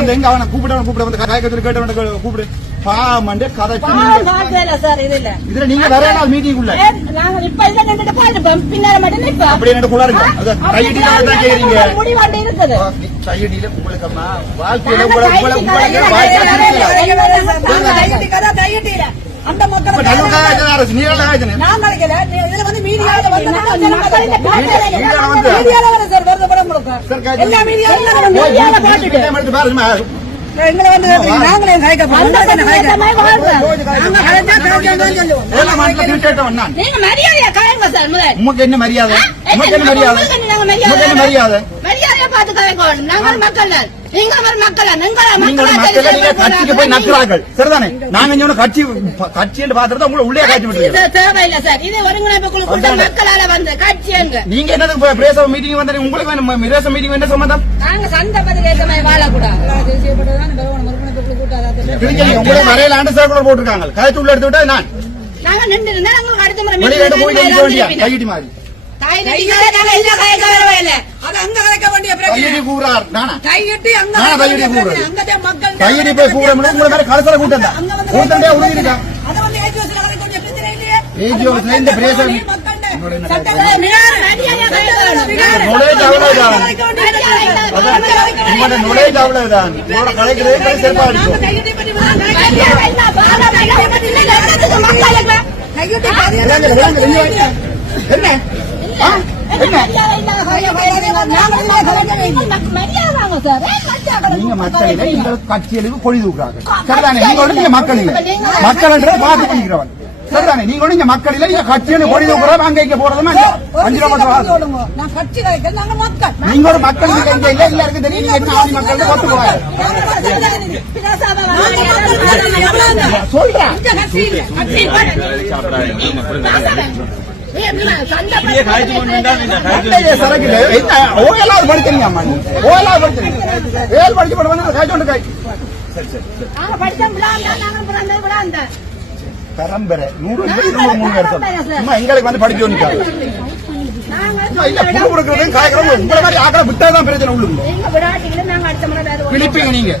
அந்த எங்க அவனை கூப்பிட வந்து காய்கறி கேட்டவன் கூப்பிடு பாமண்டே கதை இதுல நீங்க வேற நாள் மீட்டிங் உள்ள அப்படி என்ன குள்ள இருக்கு கையடியில தான் கேக்குறீங்க கையடியில உங்களுக்கு வாழ்க்கையில அந்த மக்கள் எங்களை வந்து நாங்களே உங்களுக்கு என்ன மரியாதை கட்சிக்கு போய் நக்கிறார்கள் சரிதானே நாங்க கட்சி என்று பாத்துறது உங்களை உள்ளே காட்சி நீங்க என்னது பிரேச மீட்டிங் வந்து உங்களுக்கு பிரேச மீட்டிங் என்ன சம்பந்தம் உங்களை வரையில ஆண்டு சர்க்குலர் போட்டிருக்காங்க கட்சி உள்ள எடுத்து விட்டா நான் கையடி மாதிரி கையடி போய் கூற உங்களை மாதிரி கலசல கூட்டம் கூட்டண்டே உழுதிருக்கா இந்த பிரேசம் நுழைஞ்சு அவ்வளவுதான் நுழைஞ்சு அவ்வளவுதான் கலைக்கிறதே சிறப்பா இருக்கும் என்ன நீங்க மக்களில இந்த கட்சிகளுக்கு பொழி தூக்குறாங்க சரிதானே நீங்க மக்களில மக்கள் என்ற பார்த்து பண்ணிக்கிறவன் சரிதானே நீங்க இங்க மக்களில நீங்க கட்சியில பொழி தூக்குறோம் அங்க இங்க போறதுமா 5 ரூபாய் நீங்க ஒரு மக்கள் இங்க இல்ல எல்லாருக்கும் தெரியும் நீங்க என்ன ஆதி மக்கள் ஒத்து போவாங்க சொல்றேன் பரம்பரை 100 வருஷம் எங்களுக்கு வந்து படிக்க உங்களை மாதிரி ஆக்களை விட்டாதான் பிரச்சனை உள்ளு பிடிப்பீங்க நீங்க